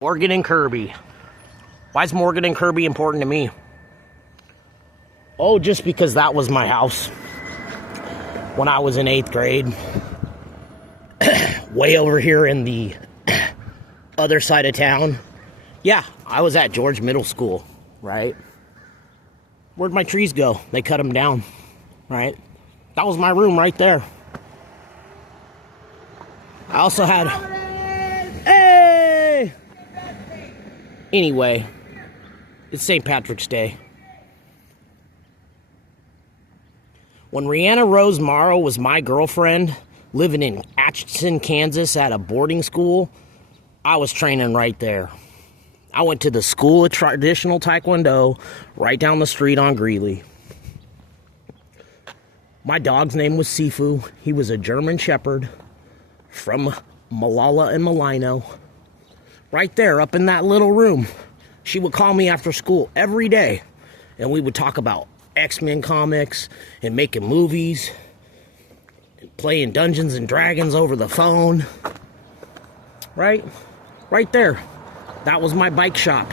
Morgan and Kirby. Why is Morgan and Kirby important to me? Oh, just because that was my house when I was in 8th grade. Way over here in the other side of town. Yeah, I was at George Middle School, right? Where'd my trees go? They cut them down, right? That was my room right there. I also had... Hey! Anyway, it's St. Patrick's Day. When Rihanna Rose Morrow was my girlfriend, living in Atchison, Kansas at a boarding school, I was training right there. I went to the School of Traditional Taekwondo right down the street on Greeley. My dog's name was Sifu. He was a German Shepherd from Malala and Malino. Right there, up in that little room. She would call me after school every day, and we would talk about X-Men comics and making movies and playing Dungeons and Dragons over the phone. Right there. That was my bike shop.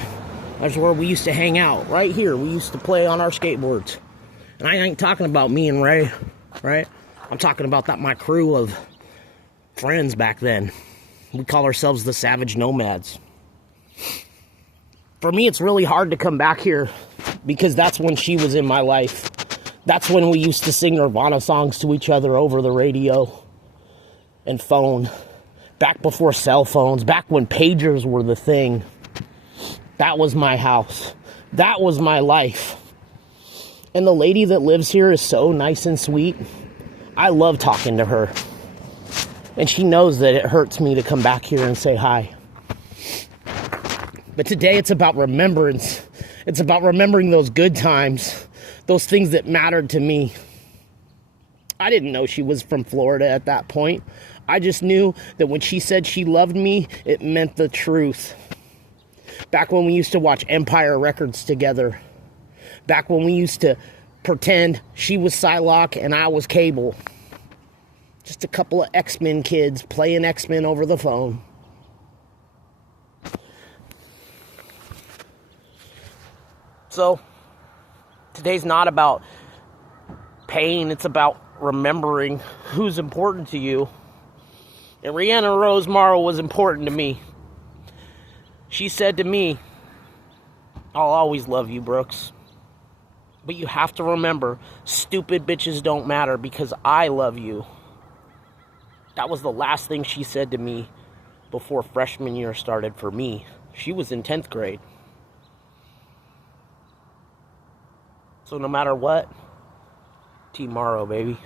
That's where we used to hang out. Right here, we used to play on our skateboards. And I ain't talking about me and Ray, right? I'm talking about my crew of friends back then. We call ourselves the Savage Nomads. For me, it's really hard to come back here because that's when she was in my life. That's when we used to sing Nirvana songs to each other over the radio and phone. Back before cell phones, back when pagers were the thing. That was my house. That was my life. And the lady that lives here is so nice and sweet. I love talking to her. And she knows that it hurts me to come back here and say hi. But today it's about remembrance. It's about remembering those good times. Those things that mattered to me. I didn't know she was from Florida at that point. I just knew that when she said she loved me, it meant the truth. Back when we used to watch Empire Records together. Back when we used to pretend she was Psylocke and I was Cable. Just a couple of X-Men kids playing X-Men over the phone. So, today's not about pain, it's about remembering who's important to you. And Rihanna Rose Morrow was important to me. She said to me, I'll always love you, Brooks. But you have to remember, stupid bitches don't matter because I love you. That was the last thing she said to me before freshman year started for me. She was in 10th grade. So no matter what, Team Morrow, baby.